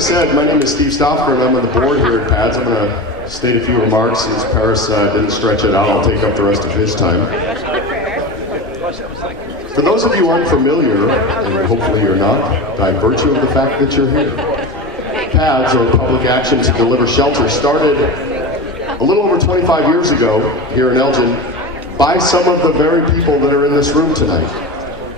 said, my name is Steve Stoffer, and I'm on the board here at PADS. I'm going to state a few remarks. Since Paris didn't stretch it out, I'll take up the rest of his time. For those of you unfamiliar, and hopefully you're not, by virtue of the fact that you're here, PADS, or Public Action to Deliver Shelter, started a little over 25 years ago here in Elgin by some of the very people that are in this room tonight.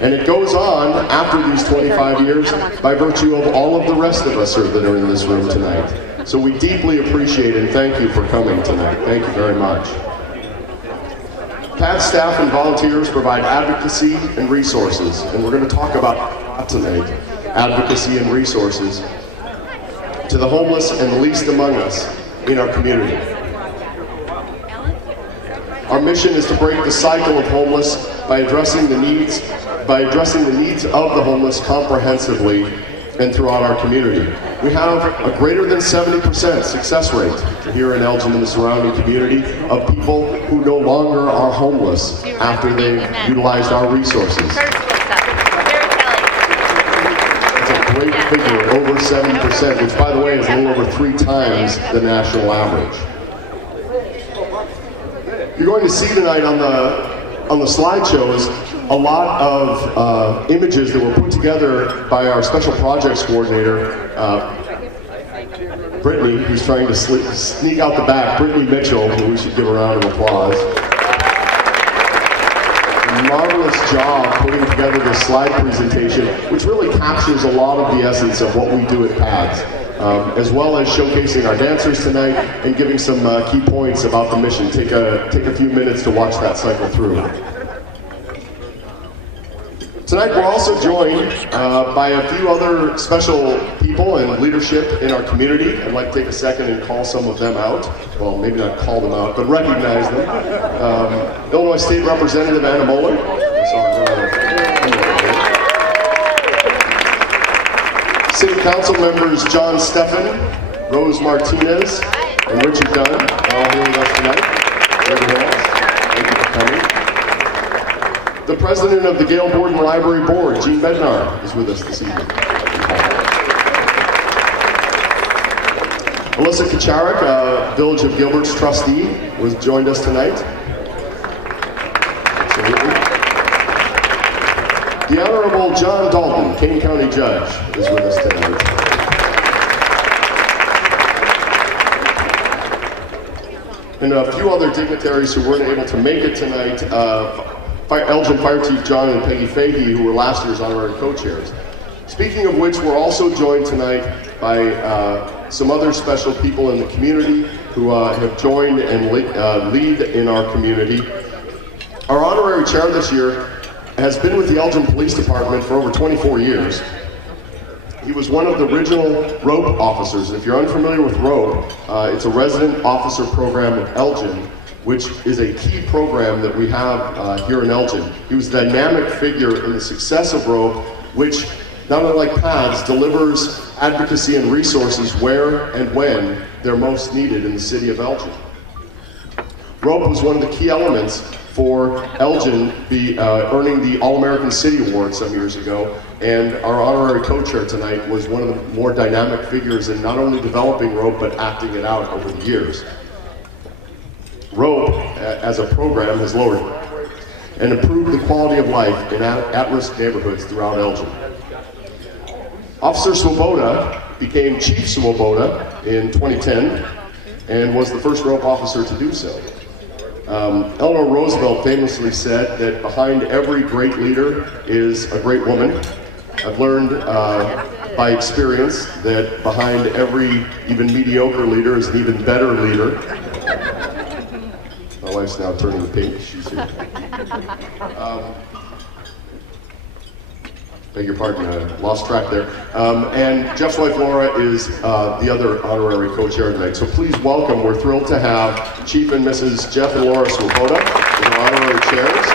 And it goes on after these 25 years by virtue of all of the rest of us that are in this room tonight. So we deeply appreciate and thank you for coming tonight. Thank you very much. PADS staff and volunteers provide advocacy and resources, and we're going to talk about tonight, advocacy and resources to the homeless and the least among us in our community. Our mission is to break the cycle of homeless by addressing the needs of the homeless comprehensively and throughout our community. We have a greater than 70% success rate here in Elgin and the surrounding community of people who no longer are homeless after they've utilized our resources. It's a great figure, over 70%, which by the way is a little over 3 times the national average. You're going to see tonight on the slideshows a lot of images that were put together by our special projects coordinator, Brittany, who's trying to sneak out the back, Brittany Mitchell, who we should give a round of applause. A marvelous job putting together this slide presentation, which really captures a lot of the essence of what we do at PADS, as well as showcasing our dancers tonight and giving some key points about the mission. Take a few minutes to watch that cycle through. Tonight we're also joined by a few other special people and leadership in our community. I'd like to take a second and call some of them out. Well, maybe not call them out, but recognize them. Illinois State Representative Anna Moeller. City Council members John Steffen, Rose Martinez, and Richard Dunn are all here with us tonight. Thank you for coming. The president of the Gale Borden Library Board, Jean Bednar, is with us this evening. Alyssa Kacharik, Village of Gilbert's trustee, was joined us tonight. Absolutely. The Honorable John Dalton, Kane County Judge, is with us tonight. And a few other dignitaries who weren't able to make it tonight, Elgin Fire Chief John and Peggy Fahey, who were last year's honorary co-chairs. Speaking of which, we're also joined tonight by some other special people in the community who have joined and lead in our community. Our honorary chair this year has been with the Elgin Police Department for over 24 years. He was one of the original ROPE officers. If you're unfamiliar with ROPE, it's a resident officer program of Elgin, which is a key program that we have here in Elgin. He was a dynamic figure in the success of ROPE, which, not unlike PADS, delivers advocacy and resources where and when they're most needed in the city of Elgin. ROPE was one of the key elements for Elgin earning the All-American City Award some years ago, and our honorary co-chair tonight was one of the more dynamic figures in not only developing ROPE, but acting it out over the years. ROPE, as a program, has lowered and improved the quality of life in at-risk neighborhoods throughout Elgin. Officer Swoboda became Chief Swoboda in 2010 and was the first ROPE officer to do so. Eleanor Roosevelt famously said that behind every great leader is a great woman. I've learned by experience that behind every even mediocre leader is an even better leader. My wife's now turning pink. She's here. Beg your pardon, lost track there. And Jeff's wife Laura is the other honorary co-chair tonight. So please welcome, we're thrilled to have Chief and Mrs. Jeff and Laura Swoboda as our honorary chairs.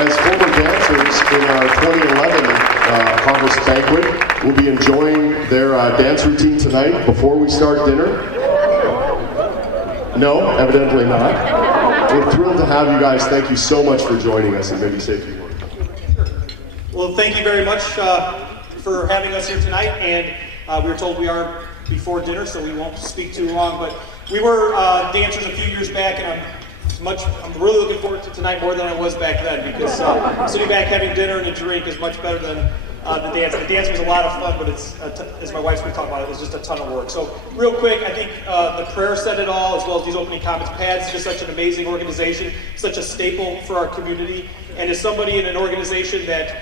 As former dancers in our 2011 Harvest Banquet, we'll be enjoying their dance routine tonight before we start dinner. No, evidently not. We're thrilled to have you guys. Thank you so much for joining us, and maybe say a few words. Well, thank you very much for having us here tonight. And We were told we are before dinner, so we won't speak too long, but we were dancers a few years back, and I'm really looking forward to tonight more than I was back then, because sitting back having dinner and a drink is much better than the dance. The dance was a lot of fun, but it's, as my wife's going to talk about it, was just a ton of work. So real quick, I think the prayer said it all, as well as these opening comments. PADS is just such an amazing organization, such a staple for our community. And as somebody in an organization that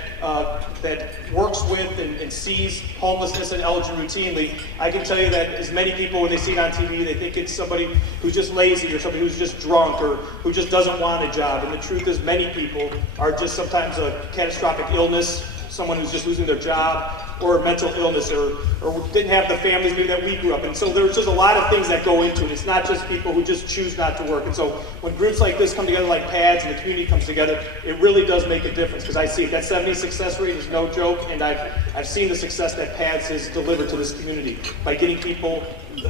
works with and sees homelessness in Elgin routinely, I can tell you that as many people, when they see it on TV, they think it's somebody who's just lazy or somebody who's just drunk or who just doesn't want a job. And the truth is, many people are just sometimes a catastrophic illness, someone who's just losing their job, or mental illness, or didn't have the families maybe that we grew up in. So there's just a lot of things that go into it. It's not just people who just choose not to work. And so when groups like this come together, like PADS, and the community comes together, it really does make a difference, because I see it. That 70 success rate is no joke, and I've seen the success that PADS has delivered to this community by getting people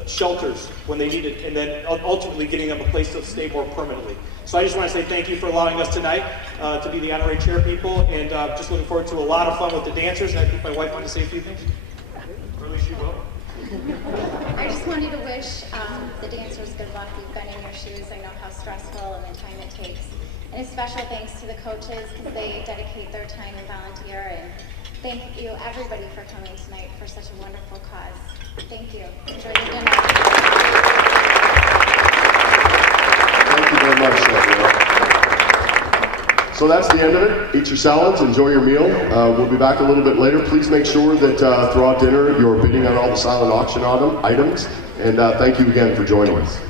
shelters when they need it, and then ultimately getting them a place to stay more permanently. So I just want to say thank you for allowing us tonight to be the honorary chair people, and just looking forward to a lot of fun with the dancers, and I think my wife wanted to say a few things. Or at least she will. I just wanted to wish the dancers good luck. We've been in your shoes. I know how stressful and the time it takes. And a special thanks to the coaches, because they dedicate their time and volunteer. And thank you, everybody, for coming tonight for such a wonderful cause. Thank you. Enjoy your dinner. Thank you very much, Gabrielle. So that's the end of it. Eat your salads, enjoy your meal. We'll be back a little bit later. Please make sure that throughout dinner you're bidding on all the silent auction items. And thank you again for joining us.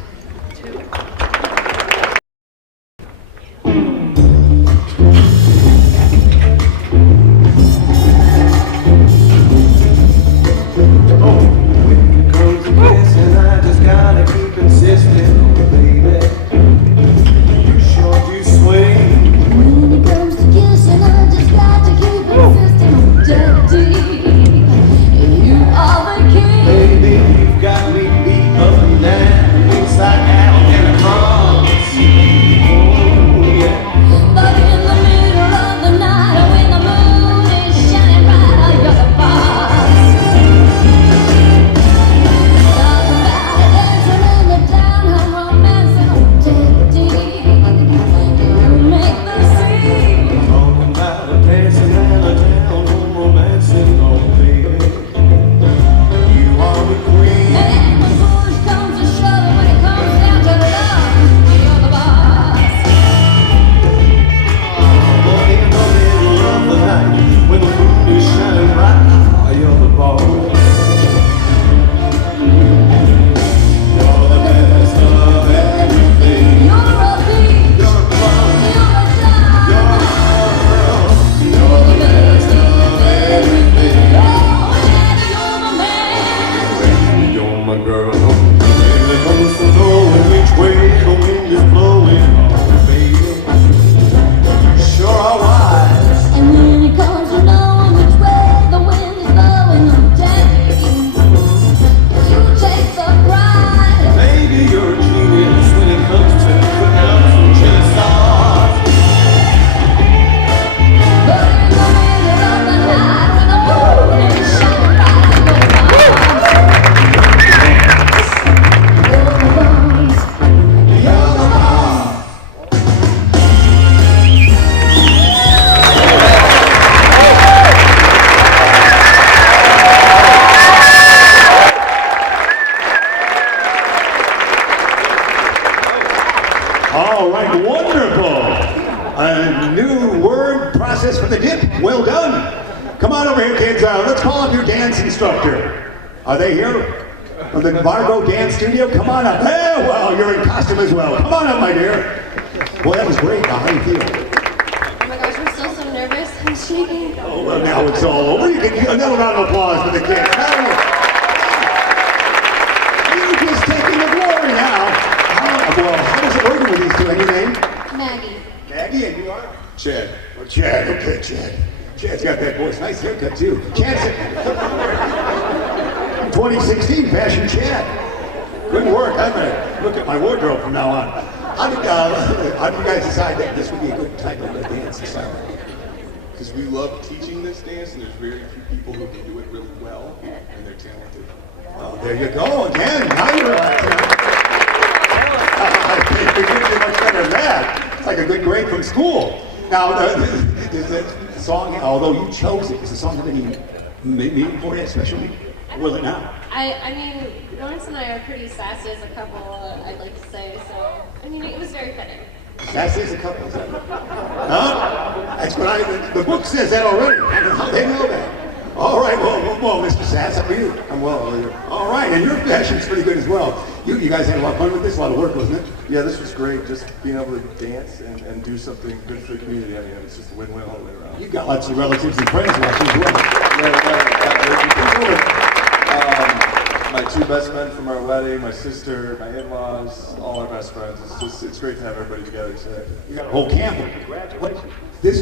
All right, wonderful. A new word process for the dip. Well done. Come on over here, kids. Let's call up your dance instructor. Are they here? From the Margot Dance Studio? Come on up. Hey, well, you're in costume as well. Come on up, my dear. Boy, that was great. How do you feel? Oh my gosh, I'm still so nervous. I'm shaking. Oh, well, now it's all over. You can give another round of applause for the kids. You're just taking the glory now. Well, how does it work with these two? And your name? Maggie. Maggie, and you are? Chad. Oh, Chad. Okay, Chad. Chad's got that voice. Nice haircut, too. Chad's 2016 Fashion Chad. Good work. I'm going to look at my wardrobe from now on. How did you guys decide that this would be a good type of a dance? because we love teaching this dance, and there's very few people who can do it really well, and they're talented. Well, there you go again. Now you're right. I think we can do much better than that. It's like a good grade from school. Now, does the song, although you chose it, does the song have any meaning for you, especially? Will it now? I mean, Lawrence and I are pretty sassy as a couple, I'd like to say, so, I mean, it was very fitting. Sassy as a couple, is that right? Huh? That's what the book says that already. I don't know how they know that. All right, well, Mr. Sass, how are you? I'm well, how are you? All right, and your passion's pretty good as well. You guys had a lot of fun with this, a lot of work, wasn't it? Yeah, this was great, just being able to dance and do something good for the community. I mean, it's just a win-win all the way around. You've got lots of relatives and friends watching as well. My two best men from our wedding, my sister, my in-laws, all our best friends. It's great to have everybody together today. You got a whole camp. Congratulations. This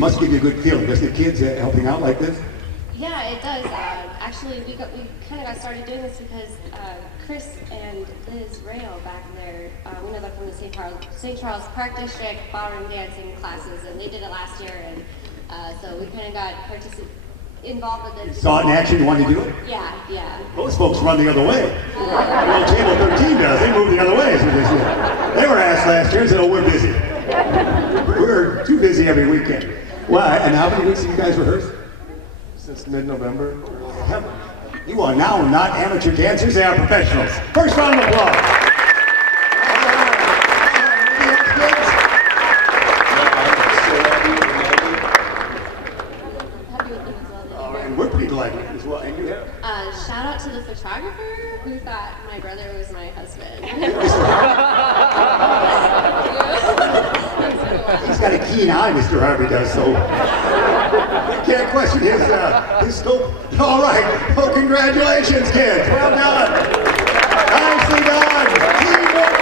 must give you a good feeling. Does the kids helping out like this? Yeah, it does. Actually, we kind of got started doing this because Chris and Liz Rayo back there, we know them from the St. Charles Park District ballroom dancing classes, and they did it last year, and so we kind of got involved with it. Saw it in action, you wanted to do it? Yeah. Those folks run the other way. Well, Table 13 does. They move the other way. They were asked last year and said, oh, we're busy. We're too busy every weekend. Well, and how many weeks have you guys rehearsed? Since mid-November. You are now not amateur dancers, they are professionals. First round of applause. And we're pretty delighted as well. And you have? Shout out to the photographer who thought my brother was my husband. He's got a keen eye, Mr. Harvey does, so I can't question his scope. All right. Well, congratulations, kids. Well done. Nicely done. Teamwork.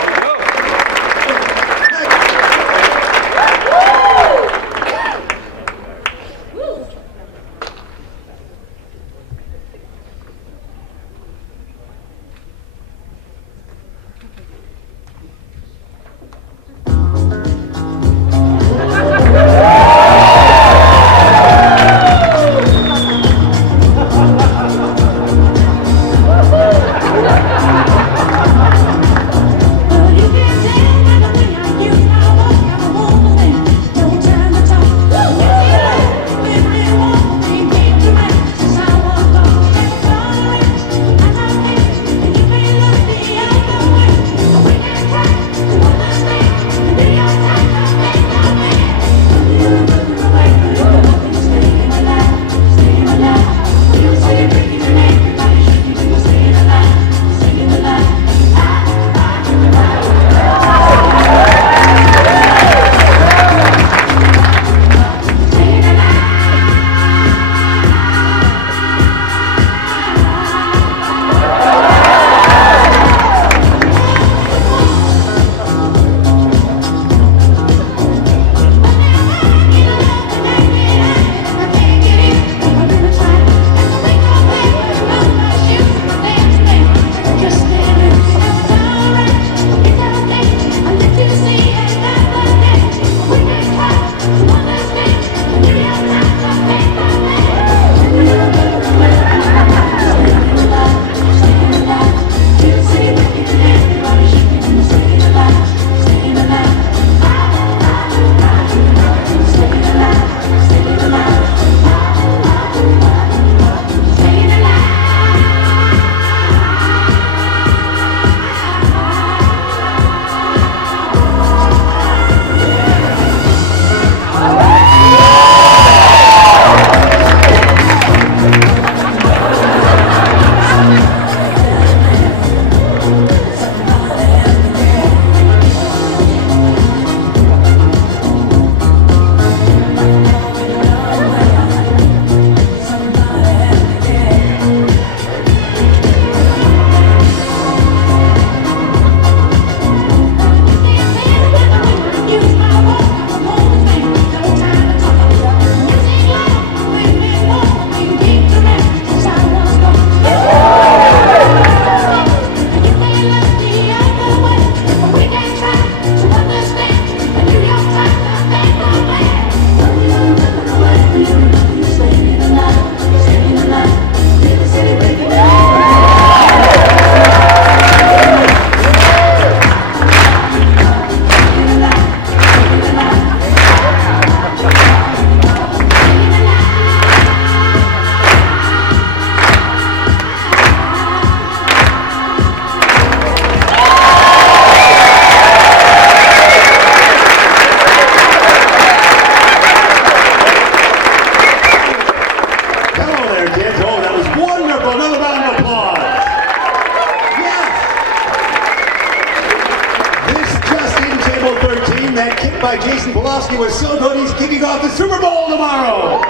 Pulaski was so good he's kicking off the Super Bowl tomorrow.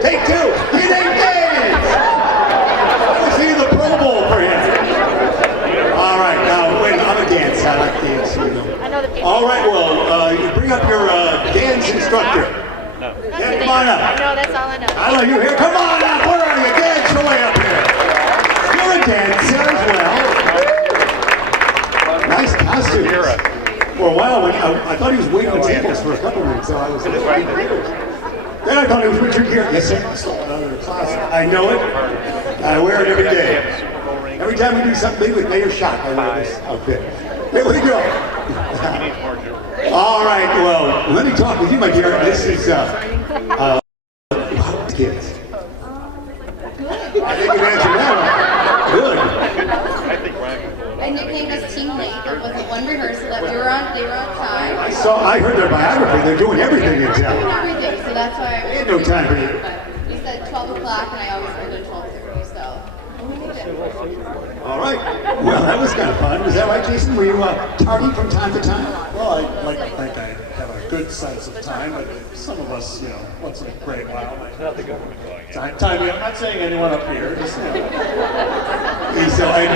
Take two. It ain't games. Let's see the Pro Bowl for him. All right, now wait, I'm a dancer. I like dance. You know. All right, well, you bring up your dance instructor. Yeah, come on up. I know, that's all I know. I know you here. Come on up. Where are you? Dance your way up here. You're a dancer as well. Nice costume. For a while, when I thought he was waiting on tables for a couple minutes, so I was like, then I thought it was Richard Gere. Yes, sir. I know it. I wear it every day. Every time we do something big with Mayor Shock, I wear this outfit. Here we go. All right, well, let me talk with you, my dear. This is, kids. I think you answered that one. Good. My nickname was Team Late. It was one rehearsal that they were on time. I heard their biography. They're doing everything in town. Everything, so that's why Ain't no time for you. But you said 12 o'clock, and I always heard at 12:30, so we made it. All right. Well, that was kind of fun. Was that right, Jason? Were you tardy from time to time? Well, I like to think I have a good sense of time, but some of us, once in a great while, might not the government going. Time. I'm not saying anyone up here, just And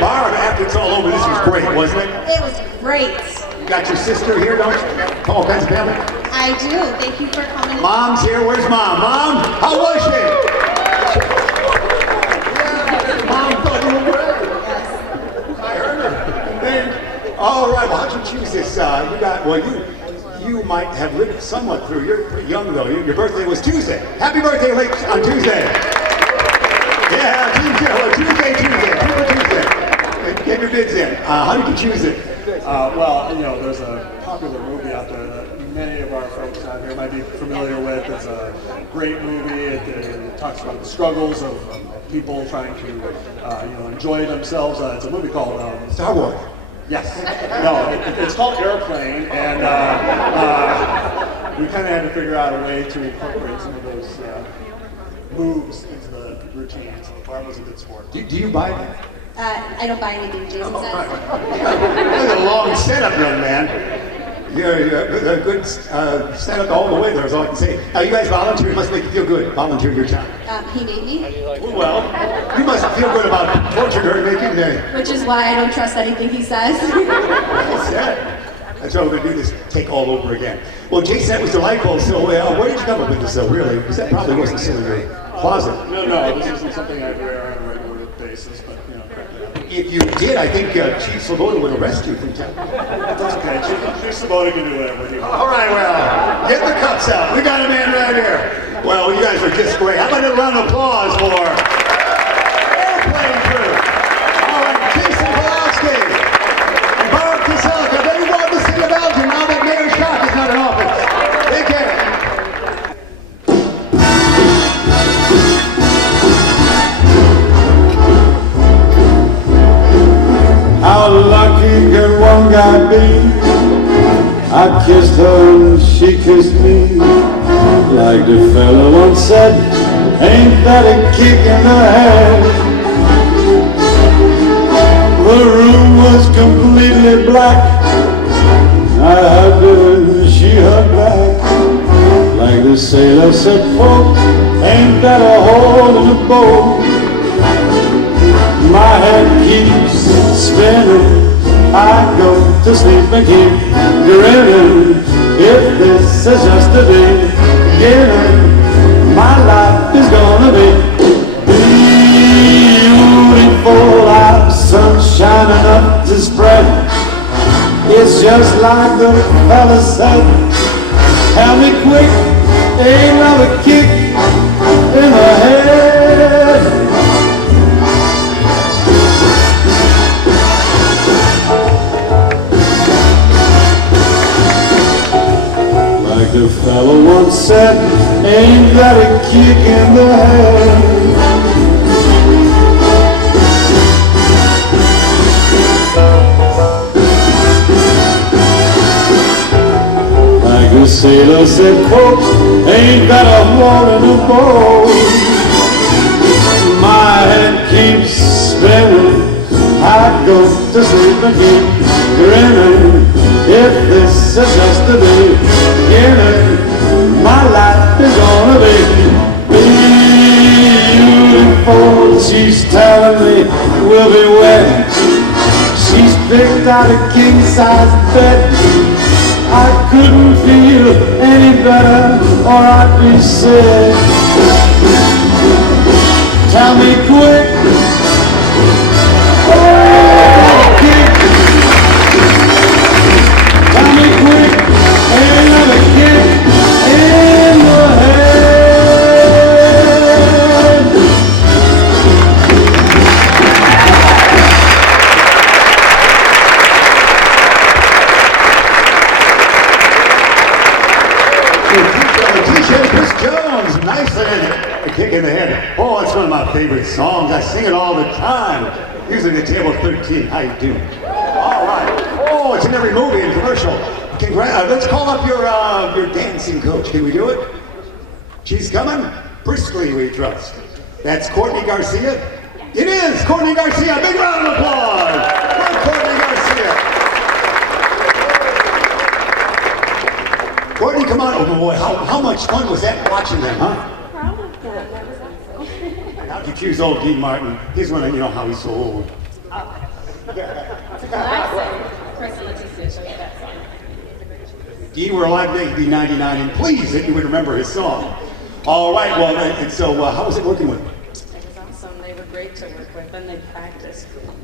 Barb, after it's all over, this was great, wasn't it? It was great. You got your sister here, don't you? All kinds of family. I do. Thank you for coming. Mom's here. Where's Mom? Mom, how was she? Mom thought you were great. Yes. I heard her. And then, all right. Well, how'd you choose this? You might have lived somewhat through. You're pretty young though. Your birthday was Tuesday. Happy birthday, late on Tuesday. Yeah, Tuesday. Get your bids in. How did you choose it? There's a popular movie out there that many of our folks out here might be familiar with. It's a great movie. It talks about the struggles of people trying to, enjoy themselves. It's a movie called Star Wars. Yes. No, it's called Airplane, and we kind of had to figure out a way to incorporate some of those moves into the routine. So Barb was a good sport. Do you buy that? I don't buy anything Jason says. That's a long setup, young man. You're a good setup all the way there, is all I can say. You guys volunteer. It must make you feel good. Volunteer your time. He made me. Well, you must feel good about torturing her and making the... Which is why I don't trust anything he says. That's it. That's why we're going to do this take all over again. Well, Jason, that was delightful. So where did you come up with this, though, really? Because that probably wasn't still in your closet. No, this isn't something I wear on a regular basis, but, If you did, I think Chief Sloboda would arrest you from town. That's okay. Chief Sloboda can do whatever he wants. All right, well, get the cups out. We got a man right here. Well, you guys are just great. How about a round of applause for Airplane Crew? All right, Jason Pulaski, Barb Kaselka, they won the city of Elgin now that Mayor Shock is not in office. Take care. How lucky can one guy be? I kissed her and she kissed me. Like the fella once said, ain't that a kick in the head? The room was completely black. I hugged her and she hugged back. Like the sailor said, folks, ain't that a hole in the boat? My head keeps spinning, I go to sleep and keep grinning. If this is just the beginning, my life is gonna be beautiful. I've sunshine enough to spread. It's just like the fella said, help me quick, another kick in the head. The fellow once said, ain't that a kick in the head? Like the sailor said, folks, ain't that a hole in the boat? My head keeps spinning, I go to sleep and keep grinning. If this is just the beginning, my life is gonna be beautiful. She's telling me we'll be wedding. She's picked out a king-size bed. I couldn't feel any better, or I'd be sick. Tell me quick. Oh, kick. Tell me quick. Another kick in the head. Chris Jones, nice and a kick in the head. Oh, it's one of my favorite songs. I sing it all the time. Usually the table 13. How you doing? All right. Oh, it's in every movie and commercial. Let's call up your dancing coach. Can we do it? She's coming. Briskly, we trust. That's Courtney Garcia. It is Courtney Garcia. Big round of applause for Courtney Garcia. Courtney, come on. Oh boy, how much fun was that watching them, huh? Proud of them. That was awesome. How'd you choose old Dean Martin? He's one of, you know how he's so old. Dean, we're alive today, he'd be 99, and please, that you would remember his song. All right, well, and so how was it working with them? It was awesome. They were great to work with, and they practiced really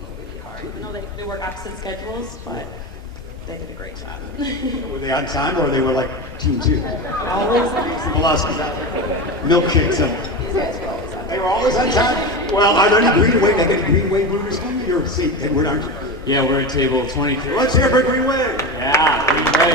hard. You know, they work opposite schedules, but they did a great job. Were they on time, or they were like team two? Always. Mollusks, milkshakes. They were always on time? Well, are there any Greenway? They got any Greenway movers coming? You're St. Edward, aren't you? Yeah, we're at table 23. Let's hear it for Greenway. Yeah, Greenway.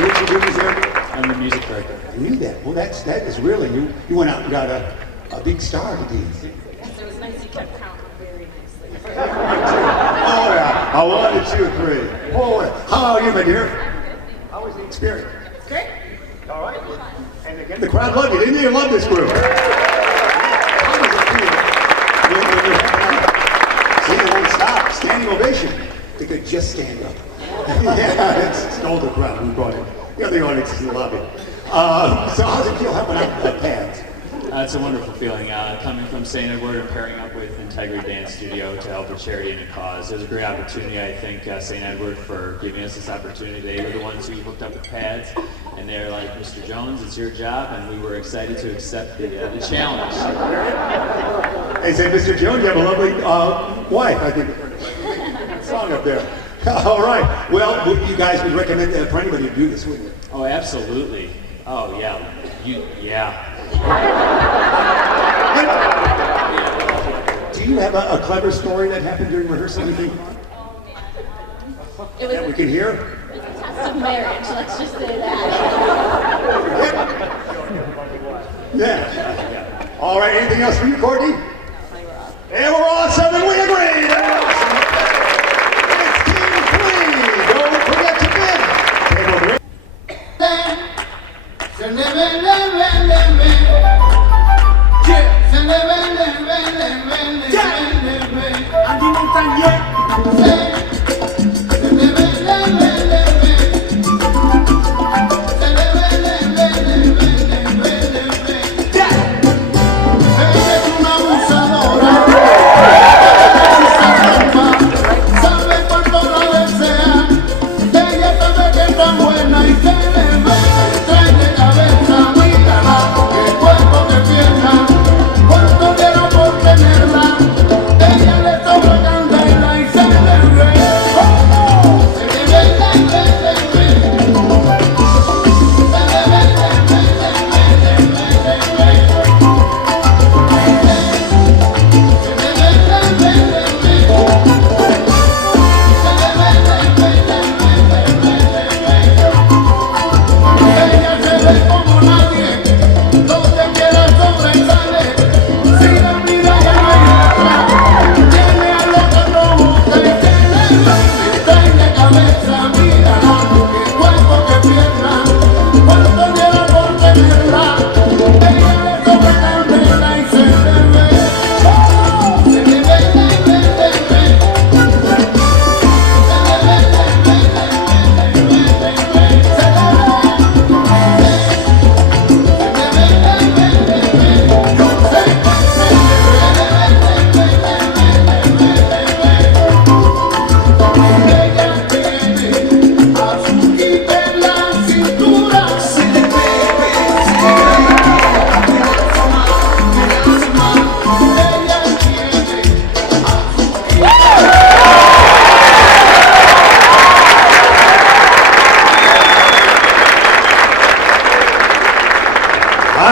What you do there? I'm the music director. I knew that. Well, that is really, you went out and got a big star to Dean. Yes, it was nice. You kept counting very nicely. Oh, yeah. I 1, 2, 3. Oh, how are you, my dear? How was the experience? It's great. All right. And again, the crowd loved you, didn't they? You loved this group. How does it feel when you're see, they won't stop. Standing ovation. They could just stand up. Yeah, it stole the crowd and brought it. The other audience is in the lobby. So how does it feel helping out the pads? It's a wonderful feeling. Coming from St. Edward and pairing up with Integrity Dance Studio to help a charity and a cause. It was a great opportunity, I think, St. Edward for giving us this opportunity. They were the ones who hooked up with pads, and they were like, Mr. Jones, it's your job, and we were excited to accept the challenge. They said, Mr. Jones, you have a lovely wife, I think. Song up there. All right. Well, you guys would recommend that for anybody to do this, wouldn't you? Oh, absolutely. Oh, yeah. Yeah. Do you have a clever story that happened during rehearsal? Anything It was that we can hear? a test of marriage, let's just say that. Yeah. All right. Anything else for you, Courtney? And we're awesome, and we agree. They're awesome. It's Team 3. Don't forget to bid. Table 3.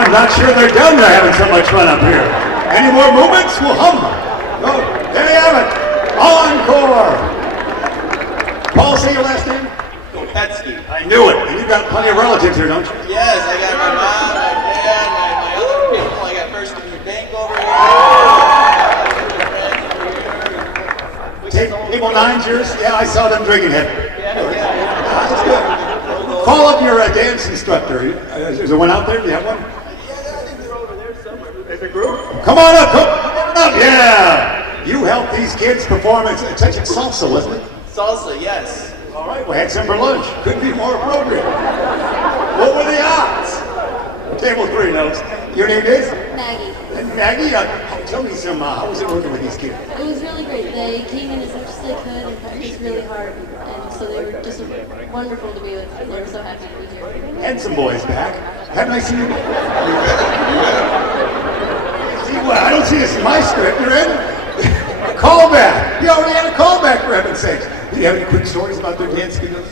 I'm not sure they're done. They're having so much fun up here. Any more movements? We'll hum. Oh, there you have it. Encore. Paul, say your last name? Kopetsky. I knew it. And you've got plenty of relatives here, don't you? Yes, I got my mom, my dad, my other people. I got First Community Bank over here. Table 9's yours? Yeah, I saw them drinking it. That's good. Call up your dance instructor. Is there one out there? Do you have one? Yeah, I think they're over there somewhere. There's a group. Come on up, come on up. Yeah. You helped these kids perform. It's salsa, wasn't it? Salsa, yes. All right, we had some for lunch. Couldn't be more appropriate. What were the odds? Table 3 knows. Your name is? Maggie. And Maggie, tell me some, how was it working with these kids? It was really great. They came in as much as they could and practiced really hard. And so they were just wonderful to be with. They were so happy to be here. Had some boys back. Haven't I seen you? See, well, I don't see this in my script. You're in? Callback. You already had a callback, for heaven's sakes. Do you have any quick stories about their dance skills?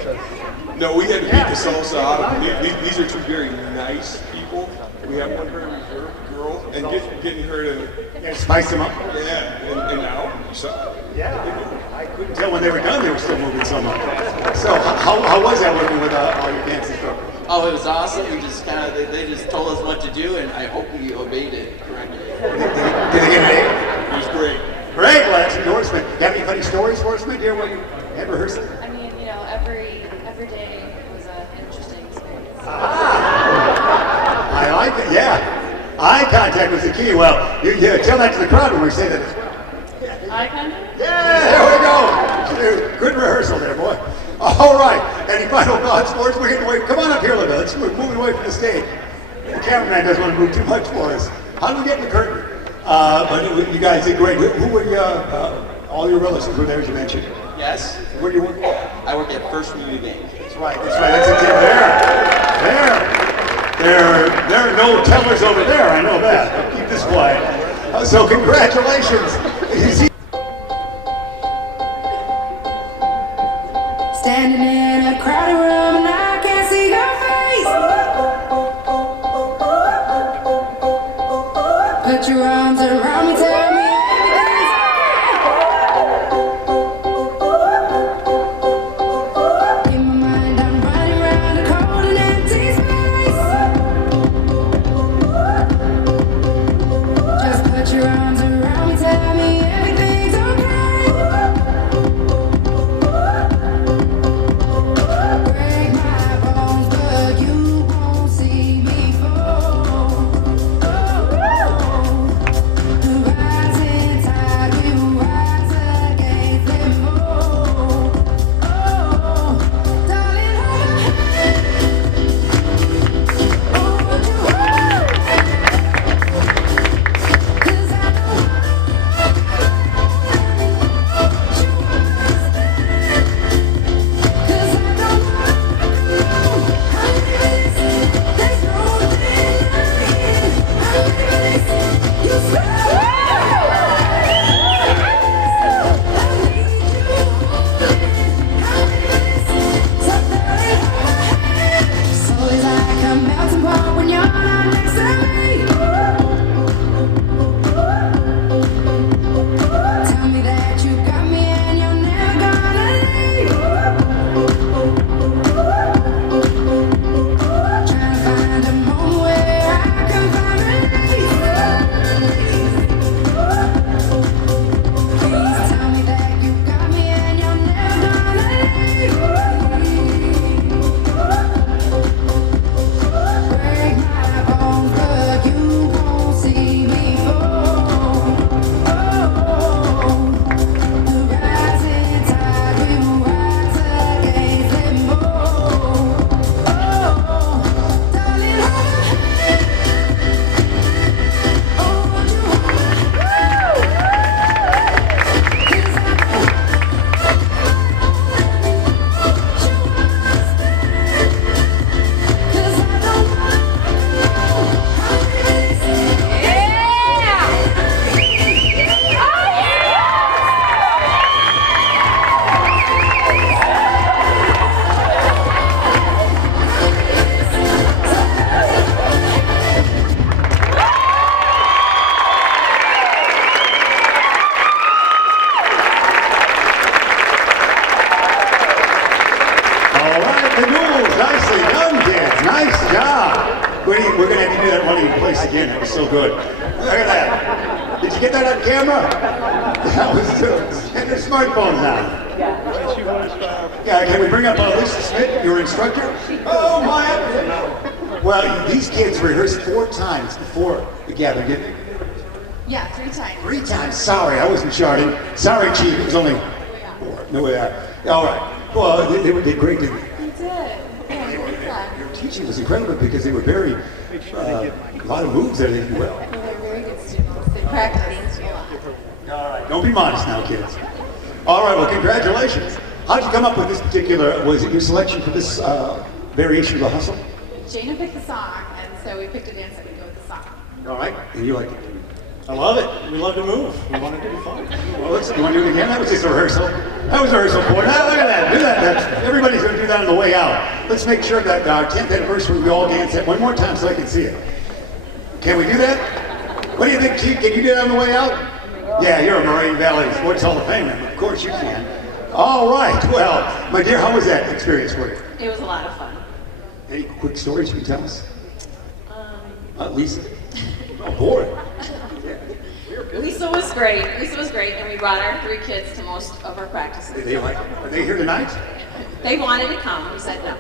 No, we had to beat the salsa out of them. These are two very nice people. We have one very reserved girl, and getting her to spice them up. Yeah, and now so. Yeah, I couldn't tell when they were done. They were still moving so much. So how was that working with all your dance instructors? Oh, it was awesome. We just they just told us what to do, and I hope we obeyed it correctly. Did they get an A? It was great. Great, well, that's endorsement. You have any funny stories for us, my dear, when you had rehearsal? I mean, you know, every day was an interesting experience. I like it, yeah. Eye contact was the key. Well, you tell that to the crowd when we say that as well. Eye contact? Yeah, there we go. Good rehearsal there, boy. All right, any final thoughts for us? We're getting away. Come on up here a little bit. Let's move away from the stage. The cameraman doesn't want to move too much for us. How do we get in the curtain? But you guys did great. Who were you, all your relatives were there, as you mentioned? Yes. Where do you work? I work at First Community Bank. That's right. That's it. There are no tellers over there. I know that. I'll keep this quiet. So congratulations. Standing in a crowded room and I can't see your face. Put your arms around me, tell me everything's okay. In my mind I'm running around a cold and empty space. Just put your arms around me, tell me everything's okay. Break my Nice job. We're going to have to do that one in place again. That was so good. Look at that. Did you get that on camera? That was good. Get their smartphones out. Yeah, can we bring up Lisa Smith, your instructor? Oh, my. Well, these kids rehearsed 4 times before the gathering, didn't they? Yeah, 3 times. 3 times. Sorry, I wasn't shouting. Sorry, Chief. It was only 4. No way there. All right. Well, they did great, didn't they? We did. Yeah, Your teaching was incredible because they were very, a lot of moves that they did well. they're very good students. They practiced a lot. All right. Don't be modest now, kids. All right. Well, congratulations. How did you come up with this particular, was it your selection for this variation of the hustle? Jana picked the song, and so we picked a dance that would go with the song. All right. And you like it? I love it. We love to move. We want it to be fun. Well, you want to do it again? That was just a rehearsal. That was a rehearsal for it. Now, look at that. Do that. Everybody's going to do that on the way out. Let's make sure that our 10th anniversary, we all dance that one more time so I can see it. Can we do that? What do you think, Chief? Can you do that on the way out? Yeah, you're a Moraine Valley Sports Hall of Famer. Of course you can. All right. Well, my dear, how was that experience for you? It was a lot of fun. Any quick stories you can tell us? Lisa? Oh, boy. Lisa was great. Lisa was great, and we brought our 3 kids to most of our practices. Are they here tonight? They wanted to come. We said no.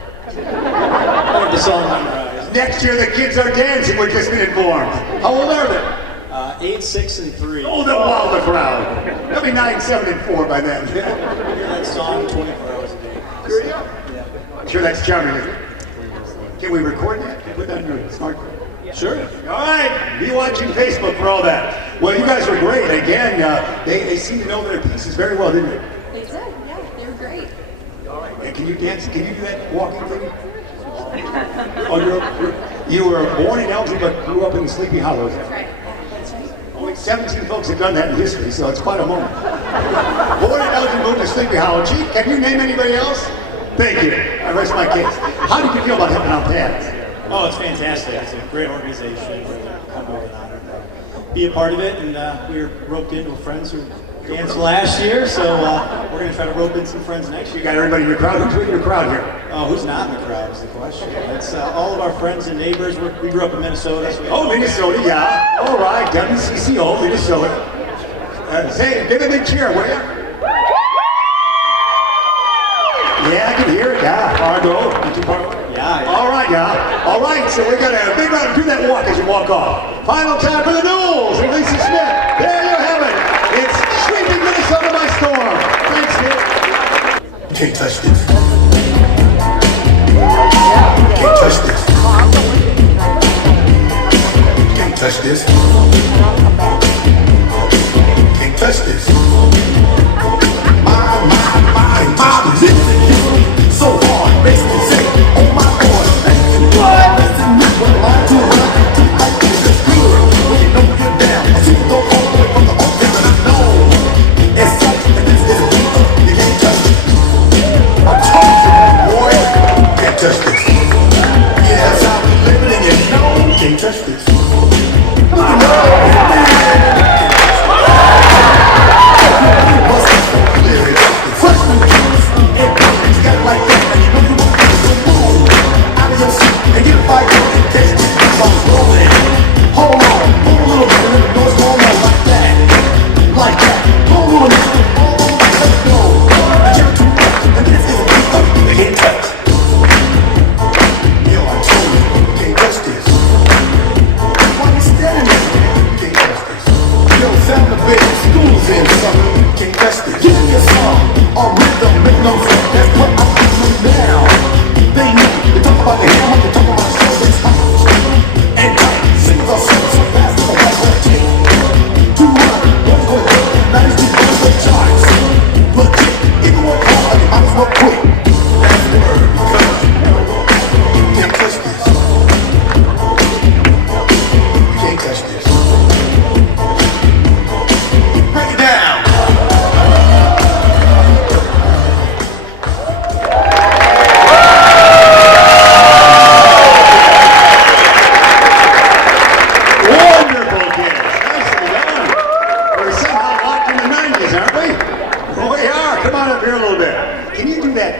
The song Honorary. Next year, the kids are dancing. We've just been informed. How old are they? 8, 6, and 3. Oh, they'll wow the crowd. They'll be 9, 7, and 4 by then. Hear that song 24 hours a day. Sure, yeah. I'm sure that's charming, isn't it? Can we record that? Put that on your smartphone. Sure. All right. Be watching Facebook for all that. Well, you guys were great. Again, they seem to know their pieces very well, didn't they? They did, yeah, they were great. All right. And can you dance? Can you do that walking thing? Oh, you were born in Elgin but grew up in Sleepy Hollow. That's right, that's right. Only 17 folks have done that in history, so it's quite a moment. Born in Elgin, moved to Sleepy Hollow. Chief, can you name anybody else? Thank you. I rest my case. How did you feel about helping out pads? Oh, it's fantastic. It's a great organization. Come over and honor be a part of it, and we were roped in with friends who danced last year, so we're going to try to rope in some friends next year. You got everybody in your crowd? Who's with your crowd here? Oh, who's not in the crowd is the question. It's all of our friends and neighbors. We grew up in Minnesota. So Minnesota, yeah. All right, WCCO, Minnesota. Give a big cheer, will you? Yeah, I can hear it. Yeah, Fargo. Yeah. All right, yeah. All right, so we're going to big round do that walk as you walk off. Final time for the duels and Lisa Smith. There you have it. It's sweeping Minnesota by storm. Thanks, Nick. You can't touch this. You can't touch this. You can't touch this. You can't touch this. My music so hard, makes me say, oh my God, listen to me, I'm too hot, too hype, it's good. When you know you're down, I see you go all the way from the open, and I know it's tight, and this is a beat, you can't touch it. I told you, boy, you can't touch this. Yeah, that's how we living, and you know you can't touch this.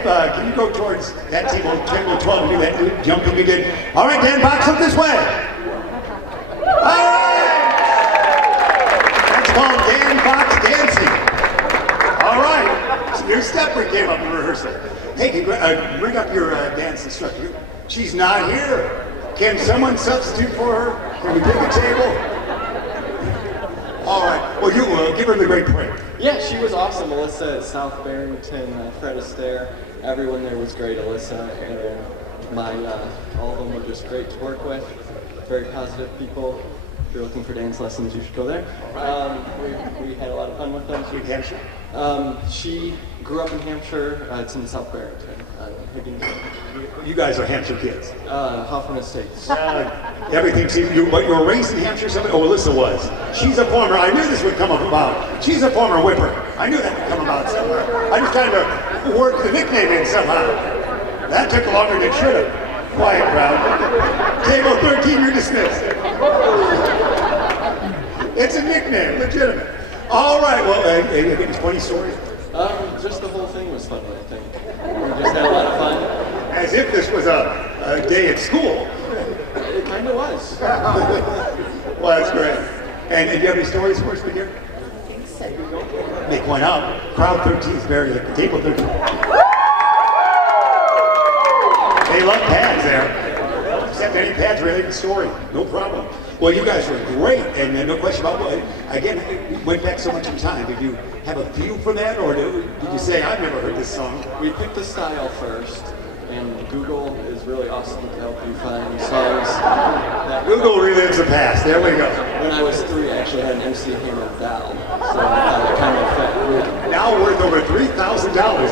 that, can you go towards that table 12 and do that jumping you did? All right, Dan, box up this way. All right. That's called Dan Box dancing. All right. So your stepper came up in rehearsal. Hey, bring up your dance instructor. She's not here. Can someone substitute for her? Can we take a table? All right. Well, you give her the great prayer. Yeah, she was awesome. Alyssa at South Barrington, Fred Astaire. Everyone there was great. Alyssa and all of them were just great to work with. Very positive people. If you're looking for dance lessons, you should go there. We had a lot of fun with them. Sweet Hampshire? She grew up in Hampshire. It's in South Barrington. You guys are Hampshire kids. Hoffman Estates. Everything seems but you were raised in Hampshire. Alyssa was. She's a former. I knew this would come about. She's a former whipper. I knew that would come about somewhere. I just tried to work the nickname in somehow. That took longer than it should have. Quiet crowd. Table 13, you're dismissed. It's a nickname, legitimate. All right. Well, you have any funny stories? Just the whole thing was funny, I think. We just had a lot of fun. As if this was a day at school. It kind of was. Well, that's great. And do you have any stories for us to hear? I think so. Make one up. Crowd 13 is very like the table 13. They love pads there. Except any pads related to story. No problem. Well, you guys were great, and no question about what. Again, we went back so much in time. Did you have a feel for that, or did you say, I've never heard this song? We picked the style first, and Google is really awesome to help you find songs. Google relives the past. There we go. When I was 3, I actually had an MC Hammer Dow, so it kind of fit. Now worth over $3,000.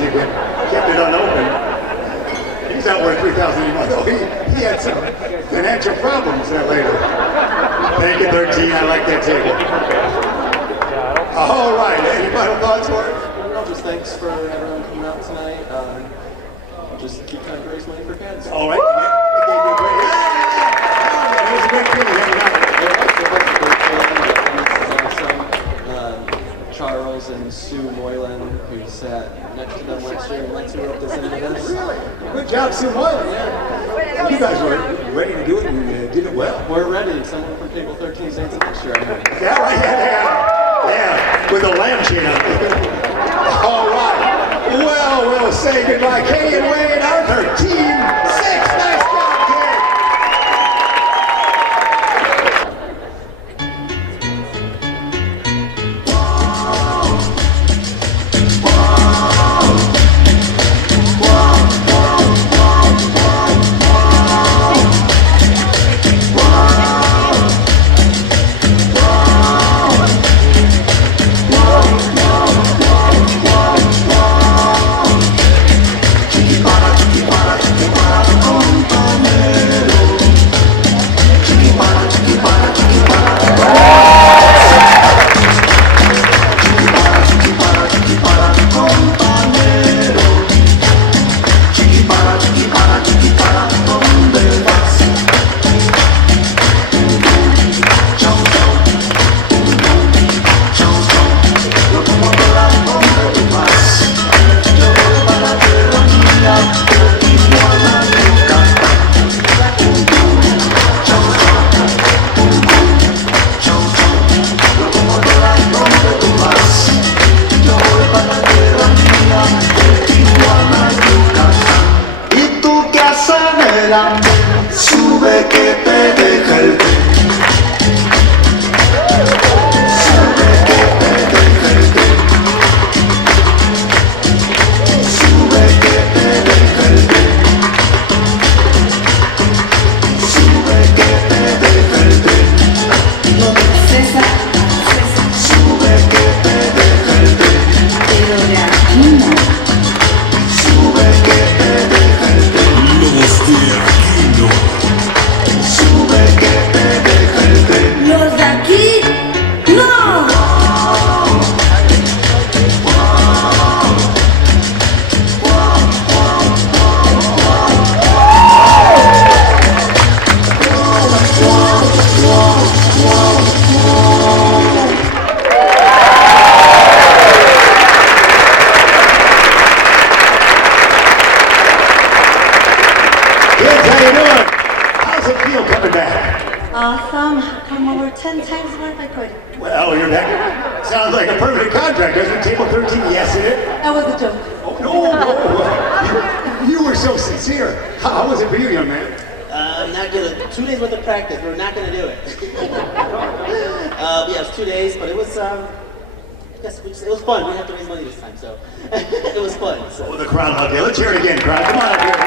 You kept it unopened. He's not worth $3,000 anymore, though. He had some financial problems later. Thank you, 13. I like that table. All right. Any final thoughts for it? No, just thanks for everyone coming out tonight. Just keep trying to raise money for kids. All right. It was a great feeling having out. Charles and Sue Moylan, who sat next to them last year, and that's who wrote this into this. Really? Good job, Sue Moylan. Yeah. You guys were ready to do it and did it well. We're ready. Someone from Table 13 is dancing next year. Yeah, right. Yeah. With a lampshade on. All right. Well, we'll say goodbye. Katie and Wade, Arthur, Team 6. Nice job. Sube que te deja el tren. Sube que te deja el tren. Sube que te deja el tren. Sube que te deja el tren. César, Sube que te deja el tren. pero de aquí no. Sube que te deja el tren. Los de aquí no. Sube Kids, how you doing? How's it feel coming back? Awesome. Come over 10 times more if I could. Well, you're back. Sounds like a perfect contract, doesn't it? Table 13, yes in it? That was a joke. Oh, no. You were so sincere. How was it for you, young man? Not good. 2 days worth of practice. We're not going to do it. Yeah, it was 2 days, but it was, I guess it was fun. We didn't have to raise money this time, so it was fun. So. Oh, the crowd out there. Let's hear it again, crowd. Come on up here.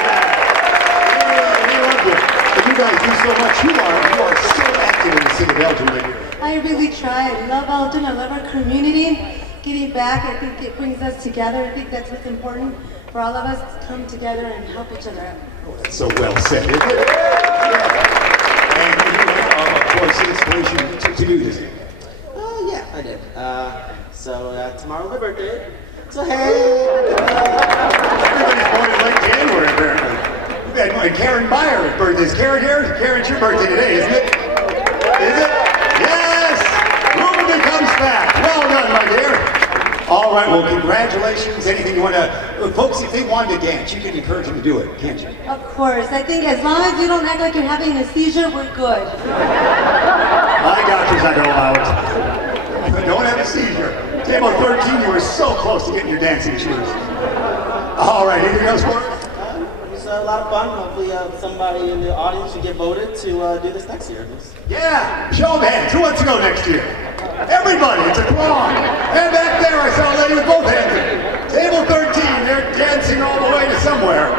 Yeah, we love you. But you guys do so much. You are so active in the city of Elgin lately. I really try. I love Elgin. I love our community. Giving back, I think it brings us together. I think that's what's important for all of us to come together and help each other out. Oh, that's so well said, isn't it? Yeah. And you have, of course, inspiration to do this. Oh, yeah, I did. Tomorrow's my birthday. So, hey! Everybody's born in late January, apparently. We've had Karen Meyer's birthday. Is Karen here? Karen, it's your birthday today, isn't it? Is it? Yes! Ruben comes back. Well done, my dear. All right, well, congratulations. Anything you want to... Folks, if they wanted to dance, you can encourage them to do it, can't you? Of course. I think as long as you don't act like you're having a seizure, we're good. My doctor's not going to allow it. Don't have a seizure. Table 13, you were so close to getting your dancing shoes. All right, anything else for us? It was a lot of fun. Hopefully somebody in the audience should get voted to do this next year. Yeah, show of hands. Who wants to go next year? Everybody, it's a throng. And back there, I saw a lady with both hands in. Table 13, they're dancing all the way to somewhere.